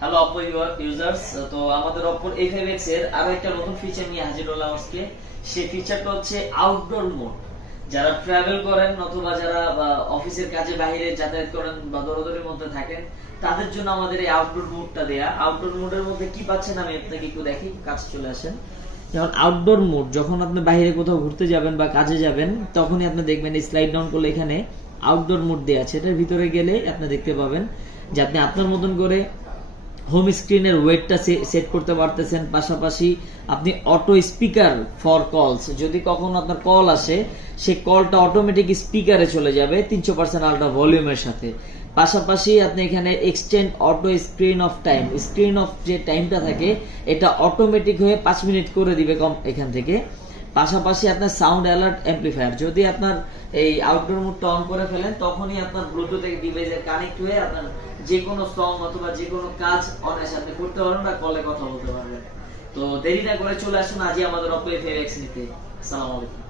Hello Oppo users, তো আমাদের অপোর A5X এর আরো একটা নতুন ফিচার নিয়ে হাজির হলাম আজকে। সেই ফিচারটা হচ্ছে আউটডোর মোড। যারা ট্রাভেল করেন অথবা যারা অফিসের কাজে বাইরে যাতায়াত করেন বা দৌড়াদৌড়ির মধ্যে থাকেন, তাদের জন্য আমাদের এই আউটডোর মোডটা দেয়া। আউটডোর মোডের মধ্যে কি পাচ্ছেন আমি আপনাকে একটু দেখি, কাছে চলে আসেন। যেমন আউটডোর মোড, যখন আপনি বাইরে কোথাও ঘুরতে যাবেন বা কাজে যাবেন, তখনই আপনি দেখবেন এই স্লাইড ডাউন করলে এখানে আউটডোর মোড দেয়া আছে। এটার ভিতরে গেলে আপনি দেখতে পাবেন যে আপনি আপনার মতন করে হোম স্ক্রিনের ওয়েটটা সেট করতে পারতেছেন। পাশাপাশি আপনি অটো স্পিকার ফর কলস, যদি কখনো আপনার কল আসে সে কলটা অটোমেটিক স্পিকারে চলে যাবে 300% আলট্রা ভলিউমের সাথে। পাশাপাশি আপনি এখানে extend auto screen off time, screen off যে টাইমটা থাকে এটা অটোমেটিক হয়ে 5 মিনিট করে দিবে কম এখান থেকে। পাশাপাশি আপনার সাউন্ড অ্যালার্ট অ্যাম্পলিফায়ার, যদি আপনার এই আউটডোর মোডটা অন করে ফেলেন তখনই আপনার ব্লুটুথ ডিভাইসে কানেক্ট হয়ে আপনার যে কোনো সং অথবা যে কোনো কাজ অনায়াসে আপনি করতে পারবেন বা কলে কথা বলতে পারবেন। তো দেরি না করে চলে আসুন আজই আমাদের অপো A5X নিতে। আসসালামু আলাইকুম।